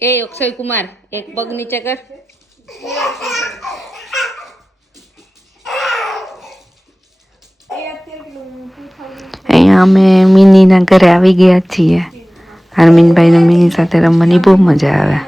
એ અક્ષય કુમાર એક પગ નીચે કર. અહીંયા અમે મિનીના ઘરે આવી ગયા છીએ. હરમીનભાઈને મિની સાથે રમવાની બહુ મજા આવે.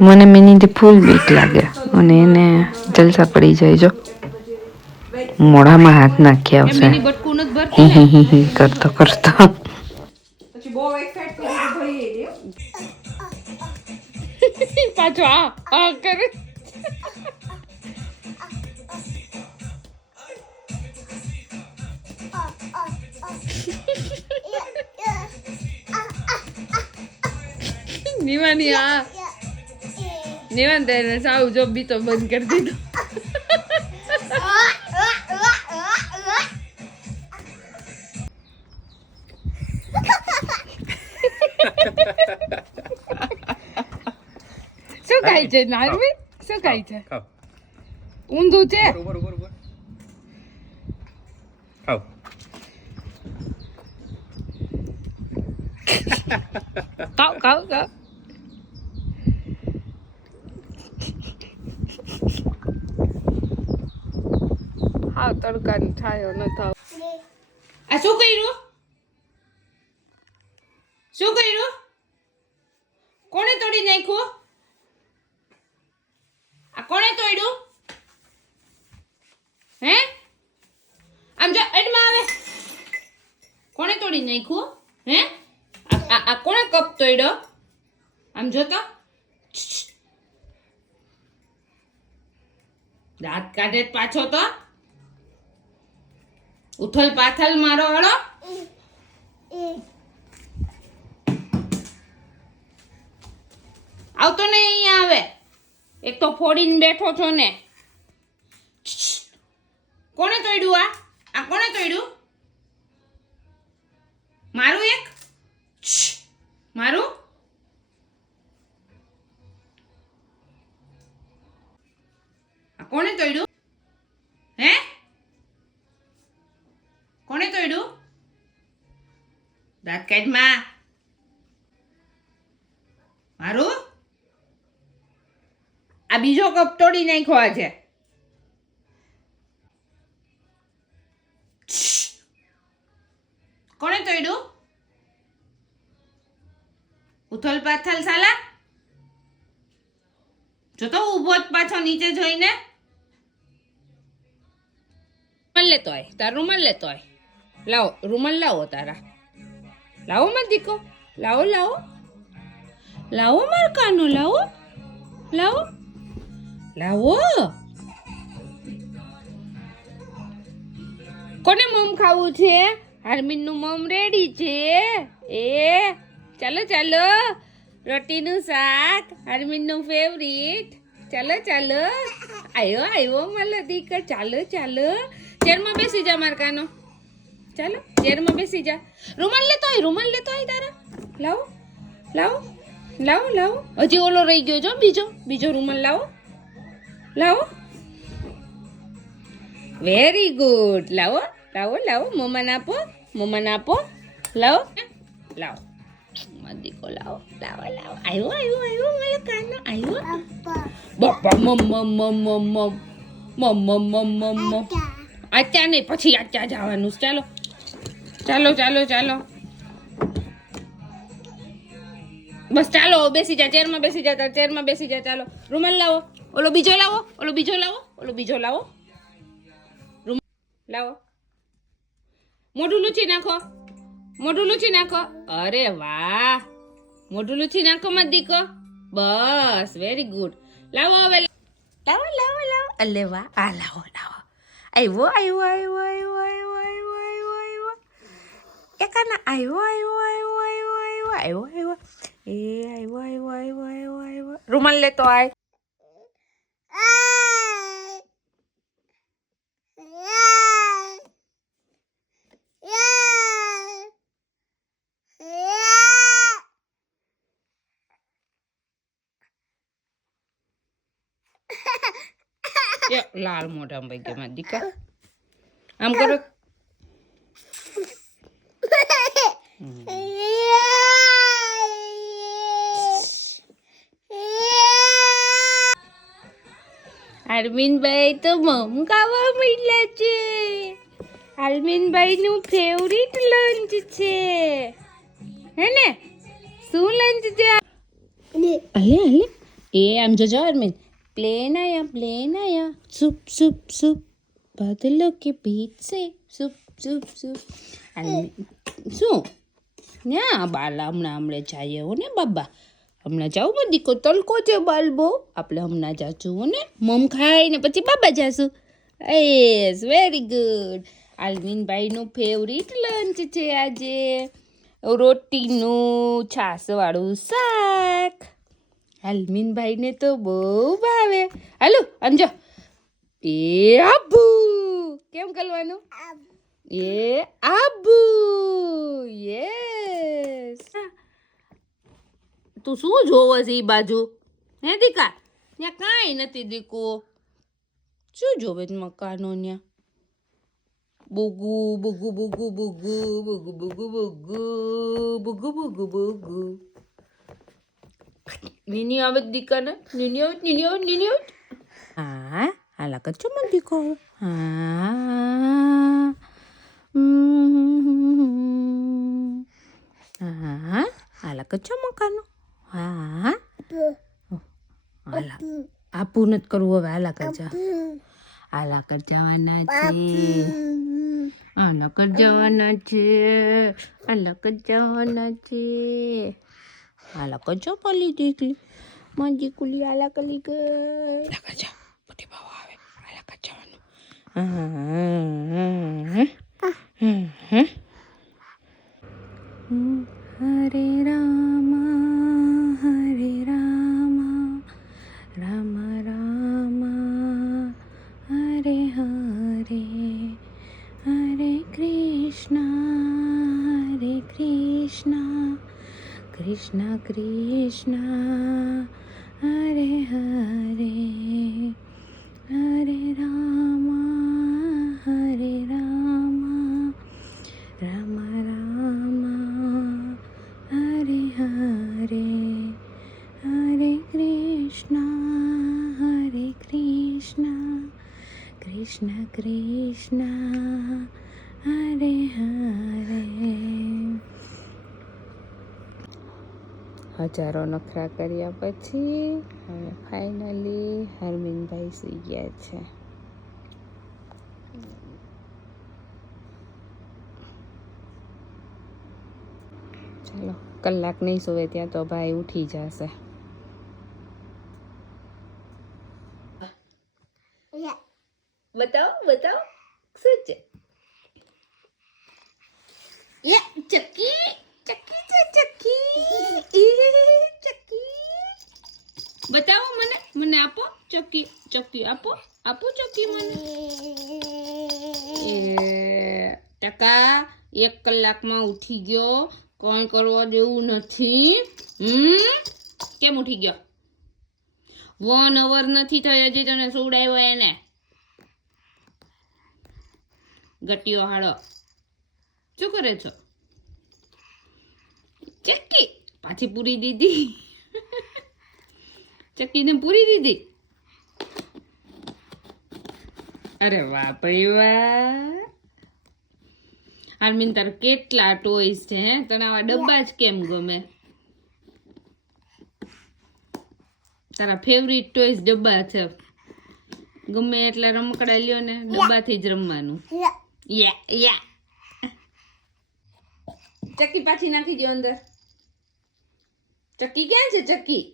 મને મિનીથી ફૂલ બીક લાગે. અને એને જલસા પડી જાય જો. મોઢામાં હાથ નાખ્યા આવશે કરતો કરતો. પાછો નિવાની આ. નિવાન તેને સાવ જોબ બી તો બંધ કરી દીધો. ખાય છે નારવી શું ખાય છે? ખાવ. ઊંધું છે? ખાવ. ખાવ ખાવ ખાવ. હાવ તડકાની છાયો ન થાવ. આ શું કર્યું શું કર્યું કોણે તોડી નાખ્યું આ કોણે તોડ્યું હે આમ જો એડમાં આવે કોણે તોડી નાખ્યું હે આ આ- આ કોણે કપ તોડ્યો આમ જો તો દાંત કાઢે જ પાછો તો ઉથલ પાથલ મારો હળો આવતો ને અહીંયા આવે એક તો ફોડીને બેઠો છો ને કોણે તોડ્યું આ આ કોણે તોડ્યું મારું એક? મારું? કોણે તોડ્યું? હે? કોણે તોડ્યું? દાંત કાઢમાં મારું? આ બીજો કપ તોડી નાખ્યો આજે. તો ઊભો જ પાછો નીચે જોઈને. રૂમાલ લેતો આય, તાર રૂમાલ લેતો આય. લાવો, રૂમાલ લાવો તારા. લાવો માર દીકો. લાવો લાવો. લાવો માર કાનો, લાવો. લાવો. લાવો. કોને મમ ખાવું છે? હાર્મિનનું મમ રેડી છે. એ, ચાલો ચાલો. રોટીનું શાક, હાર્મિનનું ફેવરિટ ચાલો ચાલો. આયો આવ્યો મારો દીકર. ચાલો ચાલો. ચેરમાં બેસી જા મારકાનો ચાલો ચેરમાં બેસી જા. રૂમાલ લેતો હોય રૂમાલ લેતો હોય તારા. લાવો લાવો લાવો લાવો. હજી ઓલો રહી ગયો જો, બીજો બીજો રૂમાલ લાવો. લાવો. વેરી ગુડ લાવો લાવો લાવો. મમ્માને આપો મમ્માને આપો લાવો. લાવો. Maldito lado, lado, lado. Ahí va, ahí va, ahí va, ahí va, ¿no? Ahí va. Papá. Mom, mom, mom, mom, mom. Mom, mom, mom, mom. Acá. Acá, ni pues pochi, ya, ya, ya, van, úsalo. Chalo, chalo, chalo. Pues chalo, ve si ya terma, ve si ya terma, ve si ya chalo. Rumen lavo. O lo bicho lavo, o lo bicho lavo, o lo bicho lavo. Rumen lavo. Modulo chinaco. મોઢું લૂછી નાખો અરે વાહ મોઢું લૂછી નાખો મત દીકો બસ very good લાવો હવે લાવો લાવો લાવો અલે વાહ આ લાવો લાવો આવ્યો આવ્યો આવ્યો આવ્યો આવ્યો આવ્યો આવ્યો આવ્યો એકાના આવ્યો આવ્યો આવ્યો આવ્યો આવ્યો આવ્યો આવ્યો એ આવ્યો આવ્યો આવ્યો આવ્યો આવ્યો રૂમાલ લેતો આય એ લાલ મોઢામાં ભાઈ ગયા દીકા આમ કરો અરવિંદભાઈ તો મમ ખાવા મળ્યા છે અરવિંદભાઈ નું ફેવરિટ લંચ છે હે ને શું લંચ છે અલે અલે એ આમ જોજો અરવિંદ સુપ સુપ સુપ બદલો કે બીચ સે સુપ સુપ સુપ શું ના બાલ હમણાં હમણાં જઈએ હો ને બાબા હમણાં જાઉં બધી દીકો તલકો છે બાલબો આપણે હમણાં જાશું ને મમ ખાઈને પછી બાબા જાશું એસ વેરી ગુડ આલ્વિનભાઈનું ફેવરિટ લંચ છે આજે રોટીનું છાસવાળું શાક આલ્મિનભાઈને તો બહુ ભાવે. હાલો અંજો. એ આબુ. કેમ કરવાનું? એ આબુ. યસ તું શું જોવો છે એ બાજુ? હે દીકા ત્યાં કાંઈ નથી દીકો શું જોવે મકાનો ત્યાં? બુગુ બુગુ બુગુ બુગુ બુગુ બુગુ બુગુ બુગુ બુગુ બુગુ. નીની આવે છે દીકાને નીની આવે નીની આવે નીની આવે હા હાલા કચ્છો મત દીકો હા. હા હાલા કચ્છો મકાનો હા હાલા આપું નથી કરવું હવે હાલા કરજા હાલા કર જવાના છે હાલા કર જવાના છે હાલા કર જવાના છે Alaka aja kali dek. Manji kuli ala kali ke. Alaka aja. Budi bawa awe. Alaka aja anu. Ah. Hmm. hmm. hmm Krishna, હરે હરે. હજારો નખરા કર્યા પછી હવે ફાઇનલી હરમીનભાઈ સુઈ ગયા છે. ચાલો, કલાક નહીં સુવે ત્યાં તો ભાઈ ઉઠી જશે બતાવો બતાવો શું છે લે ચક્કી ચક્કી છે ચક્કી એ બતાવો મને મને આપો ચોકી ચોકી આપો આપો ચોકી મને ટકા એક કલાકમાં ઉઠી ગયો. કોણ કરવા જેવું નથી? હમ? કેમ ઉઠી ગયો? વન અવર નથી થયો હજી તને સુવડાવ્યો એને. ગટીઓ હાડો શું કરે છો? ચક્કી. પાછી પૂરી દીધી. ચક્કીને પૂરી દીધી. અરે વાહ, ભાઈ વાહ. આર્મીન તાર કેટલા ટોયસ છે, હે? તને આવા ડબ્બા જ કેમ ગમે? તારા ફેવરિટ ટોયસ ડબ્બા છે. ગમે એટલા રમકડા લ્યો ને, ડબ્બાથી જ રમવાનું. યા યા ચક્કી પાછી નાખી દો અંદર ચક્કી ક્યાં છે ચક્કી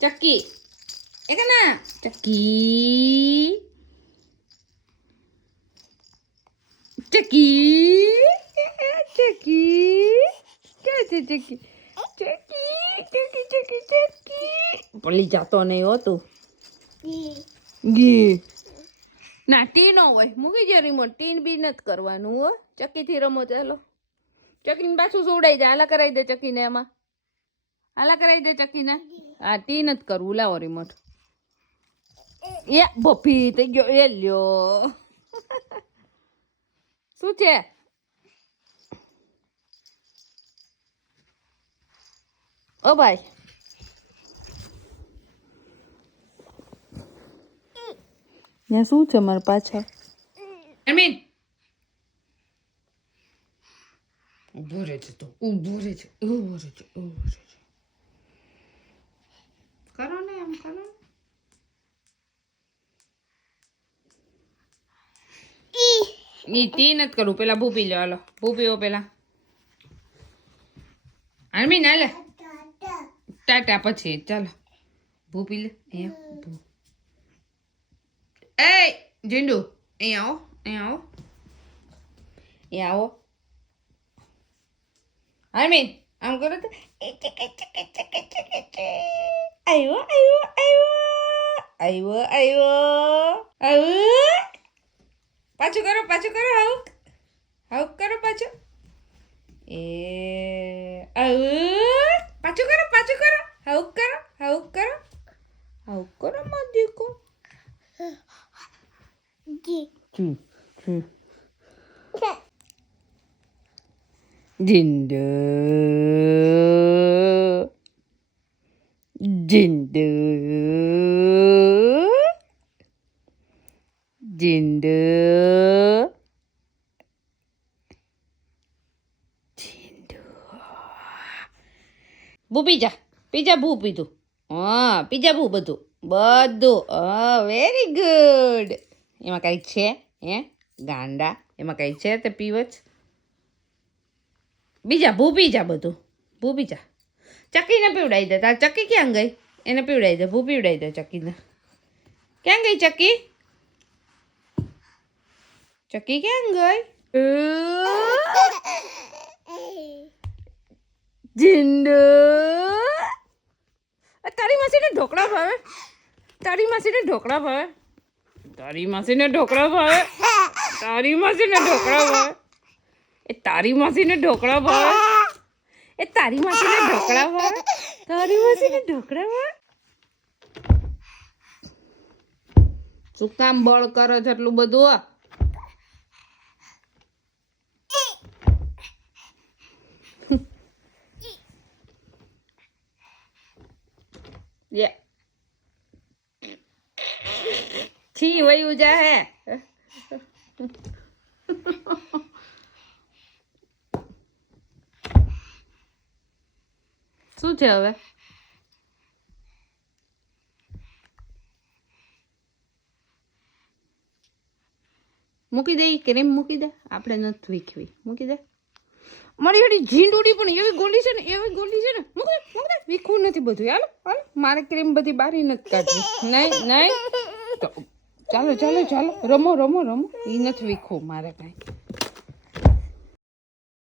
ચક્કી એક ના ચક્કી ચક્કી ચક્કી ક્યાં છે ચક્કી ચક્કી ચક્કી ચક્કી ચક્કી પડી જાતો નહીં હો તું ગી ના, ટી ન હોય. મૂકી દે રિમોટ ટીન બી નથી કરવાનું, હો. ચક્કીથી રમો ચાલો ચક્કીને પાછું જોડાઈ જાય આલા કરાવી દે ચક્કીને એમાં આલા કરાવી દે ચક્કીને. હા, ટી નથી કરવું. લાવો રિમોટ એ ભફી થઈ ગયો. એ લ્યો. શું છે? ઓ ભાઈ. ત્યાં શું છે મારા પાછળ? અમીન ઊભો છે તો, ઊભો રહે છે, ઊભો રહે છે, ઊભો છે. કરો ને એમ, કરો ને. ઈ તી નથી કરું, પેલા ભૂપી લો હાલો. ભૂપીઓ પેલા. અમીન હાલે. ટાટા પછી, ચાલો. ભૂપી લે, અહીંયા ભૂ એ જીંડુ અહીંયા આવો અહીંયા આવો અહીંયા આવો આમીન આમ કરો તો આવ્યો આવ્યો આવ્યો આવ્યો આવ્યો આવ્યો પાછું કરો પાછું કરો હાઉક હાઉક કરો પાછું એ આવું પાછું કરો પાછું કરો હાઉક કરો હાઉક કરો હાઉક કરો માં દીકો Jindu. Jindu. Jindu. Jindu. ભૂ પીજા પીજા ભૂ પીધું હા પીજા ભૂ બધું બધું હા વેરી ગુડ એમાં કંઈક છે, હે? ગાંડા. એમાં કંઈક છે તે પીવચ? બીજા ભૂપી જા બધું. ભૂપી જા ચક્કીને પીવડાવી દે. તાર ચક્કી ક્યાં ગઈ? એને પીવડાવી દે. ભૂ પીવડાવી દે ચક્કીને ક્યાં ગઈ ચક્કી ચક્કી ક્યાં ગઈ? આ તારી માસીને ઢોકળા ભાવે? તારી માસીને ઢોકળા ભાવે? તારી માસીને ઢોકળા ભાવે? તારી માસીને ઢોકળા ભાવે? એ તારી માસીને ઢોકળા ભાવે? એ તારી માસીને ઢોકળા ભાવે? તારી માસીને ઢોકળા ભાવે? શું કામ બળ કરો છો એટલું બધું? આ? છી વયું જા હે શું છે હવે? મૂકી દે ક્રીમ મૂકી દે. આપણે નથી વીખવી. મૂકી દે. મારી એડી ઝીંડુડી પણ એવી ગોલી છે ને, એવી ગોલી છે ને. મૂકી મૂકી દે. વીખવું નથી બધું. હાલો હાલો. મારે ક્રીમ બધી બારી નથી કાઢવી. નહીં નહીં. ચાલો ચાલો ચાલો. રમો રમો રમો. એ નથી વીખવું મારે કાંઈ.